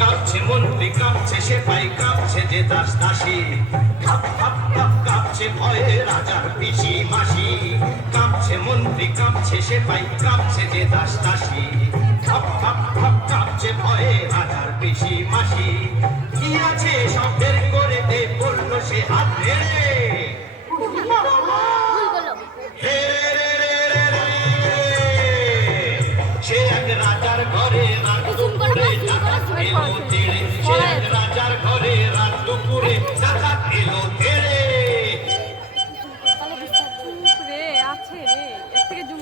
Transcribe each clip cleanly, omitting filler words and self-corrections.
কাঁপছে মন্ত্রী, কাঁপছে সেপাই, কাঁপছে যে দাস দাসী, কাঁপ কাঁপ কাঁপ কাঁপছে ভয়ে রাজার পিসি মাসি। কাঁপছে মন্ত্রী, কাঁপছে সেপাই, কাঁপছে যে দাস দাসী, কাঁপ কাঁপ কাঁপ কাঁপছে ভয়ে রাজার পিসি মাসি। কি আছে সব বের করে দে, বলল সে হাত ধরে। সে এক রাজার ঘরে রাত দুপুরে ডাকাত এলো তেড়ে, সে এক রাজার ঘরে রাত দুপুরে ডাকাত এলো তেড়ে। রে আছে রে, এর থেকে জুম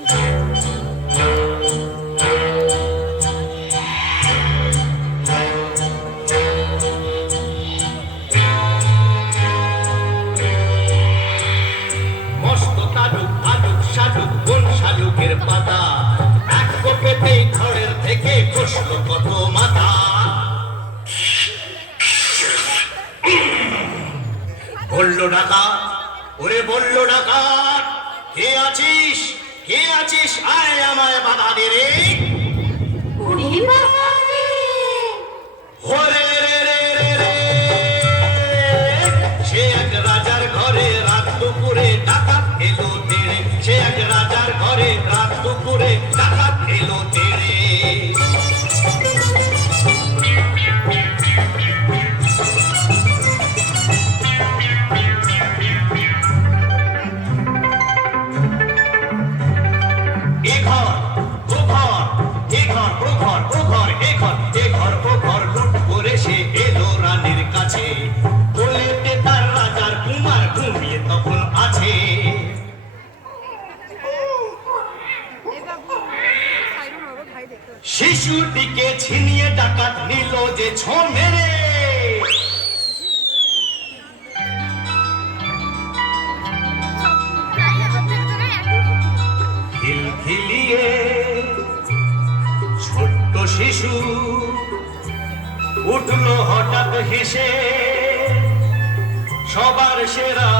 মস্ত তালুক আলুক শালুক কোন শালুকের পাতা, এক কোপেতেই খড়ের থেকে খসলো কত মাথা। বললো ডাকাত, ওরে বললো ডাকাত, কে আছিস, কে আছিস, আয় আমায় বাধা দে রে। ওরে রে রে রে রে, সে এক রাজার ঘরে রাত দুপুরে ডাকাত এলো তেড়ে, সে এক রাজার ঘরে রাত দুপুরে ডাকাত এলো তেড়ে। এ ঘর ও ঘর, এ ঘর ও ঘর, ও ঘর এ ঘর, এ ঘর ও ঘর লুট করে সে এলো রানীর কাছে। কোলেতে তার রাজার কুমার ঘুমিয়ে তখন আছে। শিশুটিকে ছিনিয়ে ডাকাত নিল যে ছো মেরে। খিলখিলিয়ে ছোট্ট শিশু উঠলো হঠাৎ হেসে, সবার সেরা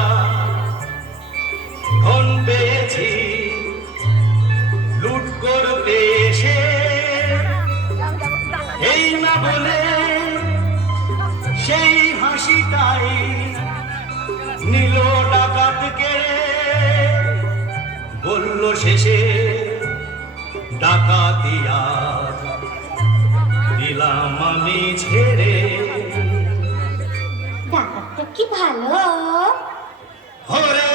ধন পেয়েছি লুট করতে এসে। এই না বলে সেই হাসিটাই নিল ডাকাত কেড়ে। বলল শেষে ডাকাতিয়া দিলাম আমি ছেড়ে। ডাকাতটা কি ভালো। ওরে